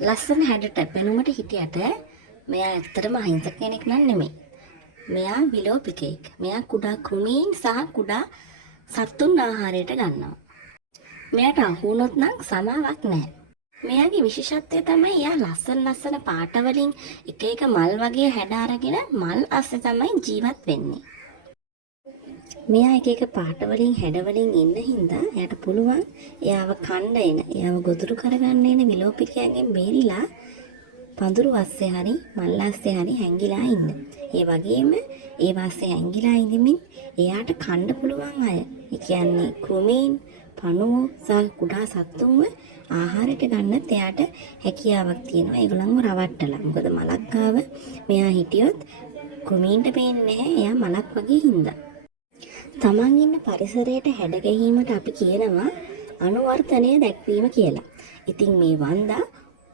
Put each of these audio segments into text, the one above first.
ලස්සන හැඩට පෙනුමට හිටියට මෙයා ඇත්තටම අහිංසක කෙනෙක් නෙමෙයි. මෙයා විලෝපිකයෙක්. මෙයා කුඩා කෘමීන් සහ කුඩා සත්තුන් ආහාරයට ගන්නවා. මෙයාට අහු වුණොත් නම් සමාවක් නැහැ. මෙයාගේ විශේෂත්වය තමයි එයා ලස්සන පාට වලින් එක එක මල් වගේ හැඩ අරගෙන මල් අස්සේ තමයි ජීවත් වෙන්නේ. මෙයා එක එක පාට වලින් හැඩ වලින් ඉන්න හින්දා එයාට පුළුවන් එයාව එයාව ගොදුරු කරගන්න එන විලෝපිකයන්ගෙන් බේරිලා පඳුරු අස්සේ හරි මල් අස්සේ හරි හැංගිලා ඉන්න. ඒ වගේම ඒ වාස්සේ හැංගිලා ඉඳමින් එයාට කන්න පුළුවන් අය. ඒ කියන්නේ කෘමීන්, පණුවෝ සහ කුඩා සත්තුන්ව ආහාරයට ගන්නත් එයාට හැකියාවක් තියෙනවා. ඒගොල්ලන්ව රවට්ටලා. මොකද මලක් ගාව මෙයා හිටියොත් කෘමීන්ට පේන්නේ නැහැ. එයා මලක් වගේ හින්දා. තමන් ඉන්න පරිසරයට හැඩ ගැනීමට අපි කියනවා අනුවර්තනය දැක්වීම කියලා. ඉතින් මේ වන්දා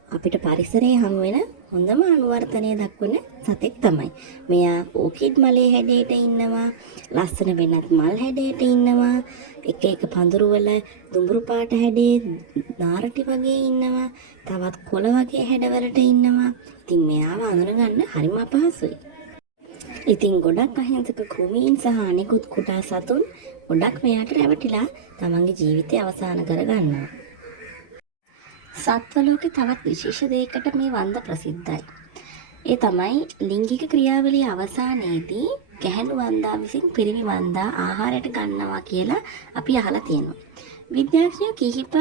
අපිට පරිසරයේ හමු වෙන හොඳම අනුවර්තනය දක්වන සතෙක් තමයි. මෙයා ඕකිඩ් මලේ හැඩයට ඉන්නවා, ලස්සන වෙනත් මල් හැඩයට ඉන්නවා, එක එක පඳුරු වල දුඹුරු පාට හැඩේ නාරටි වගේ ඉන්නවා, තවත් කොළ වගේ හැඩවලට ඉන්නවා. ඉතින් මෙයාව අඳුනගන්න හරිම අපහසුයි. ඉතින් ගොඩක් අහිංසක කෘමීන් සහ අනිකුත් කුඩා සතුන් ගොඩක් මෙයාට රැවටිලා තමන්ගේ ජීවිතය අවසන් කරගන්නවා. සත්ව ලෝකේ තවත් විශේෂ දෙයකට මේ වන්ද ප්‍රසිද්ධයි. ඒ තමයි ලිංගික ක්‍රියාවලිය අවසානයේදී ගැහැණු වන්දා විසින් පිරිමි වන්දා ආහාරයට ගන්නවා කියලා අපි අහලා තියෙනවා. විද්‍යාඥයෝ කිහිප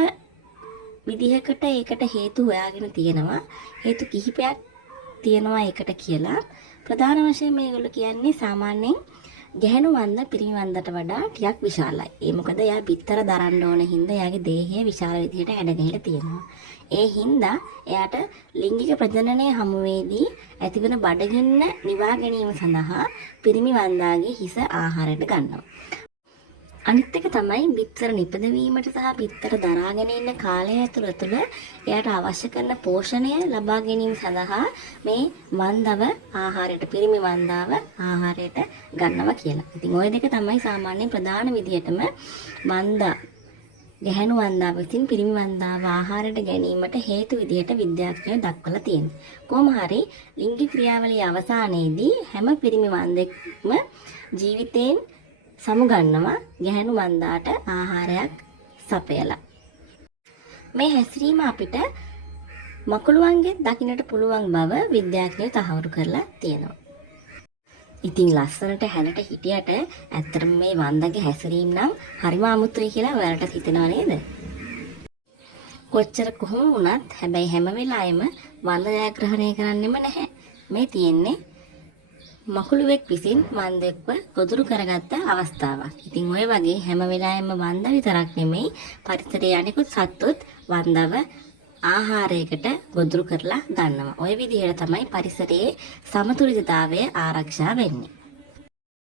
විදිහකට ඒකට හේතු හොයාගෙන තියෙනවා. හේතු කිහිපයක් තියෙනවා ඒකට කියලා. ප්‍රධාන වශයෙන් මේගොල්ලෝ කියන්නේ සාමාන්‍යයෙන් ගැහැණු වන්ද පිරිමි වන්දට වඩා ටිකක් විශාලයි. ඒ මොකද එයා බිත්තර දරන්න ඕන හින්දා එයාගේ දේහය විශාල විදිහට හැඩගැහිලා තියෙනවා. ඒ හින්දා එයාට ලිංගික ප්‍රජනනයේ හමුවේදී ඇතිවන බඩගින්න නිවා ගැනීම සඳහා පිරිමි වන්දාගේ හිස ආහාරයට ගන්නවා. අනිත් එක තමයි බිත්තර නිපදවීමට සහ බිත්තර දරාගෙන ඉන්න කාලය ඇතුළත එයාට අවශ්‍ය කරන පෝෂණය ලබා ගැනීම සඳහා මේ වන්දව ආහාරයට පිරිමි වන්දාව ආහාරයට ගන්නවා කියලා. ඉතින් ওই දෙක තමයි සාමාන්‍ය ප්‍රධාන විදිහටම වන්දා ගැහැණු වන්දා විසින් පිරිමි වන්දාව ආහාරයට ගැනීමට හේතු විදිහට විද්‍යාඥයෝ දක්වලා තියෙනවා. කොහොම හරි ලිංගික ක්‍රියාවලිය අවසානයේදී හැම පිරිමි වන්දෙක්ම ජීවිතයෙන් සමුගන්නවා ගැහැණු වන්දාට ආහාරයක් සපයලා. මේ හැසිරීම අපිට මකුළුවන්ගේ දකින්නට පුළුවන් බව විද්‍යාඥයෝ තහවුරු කරලා තියෙනවා. ඉතින් ලස්සනට හැලට හිටියට ඇත්තටම මේ වන්දගේ හැසිරීම නම් හරිම අමුතුයි කියලා ඔයාලට හිතෙනව නේද? කොච්චර කොහොම වුණත් හැබැයි හැම වෙලාවෙම වන්ද ජයග්‍රහණය කරන්නෙම නැහැ. මේ තියෙන්නේ මකුළුවෙක් විසින් වන්දෙක්ව ගොදුරු කරගත්ත අවස්ථාවක්. ඉතින් ඔය වගේ හැම වෙලාවෙම වන්ද විතරක් නෙමෙයි පරිසරයේ අනිකුත් සත්තුත් වන්දව ආහාරයකට ගොදුරු කරලා ගන්නවා. ඔය විදිහට තමයි පරිසරයේ සමතුලිතතාවය ආරක්ෂා වෙන්නේ.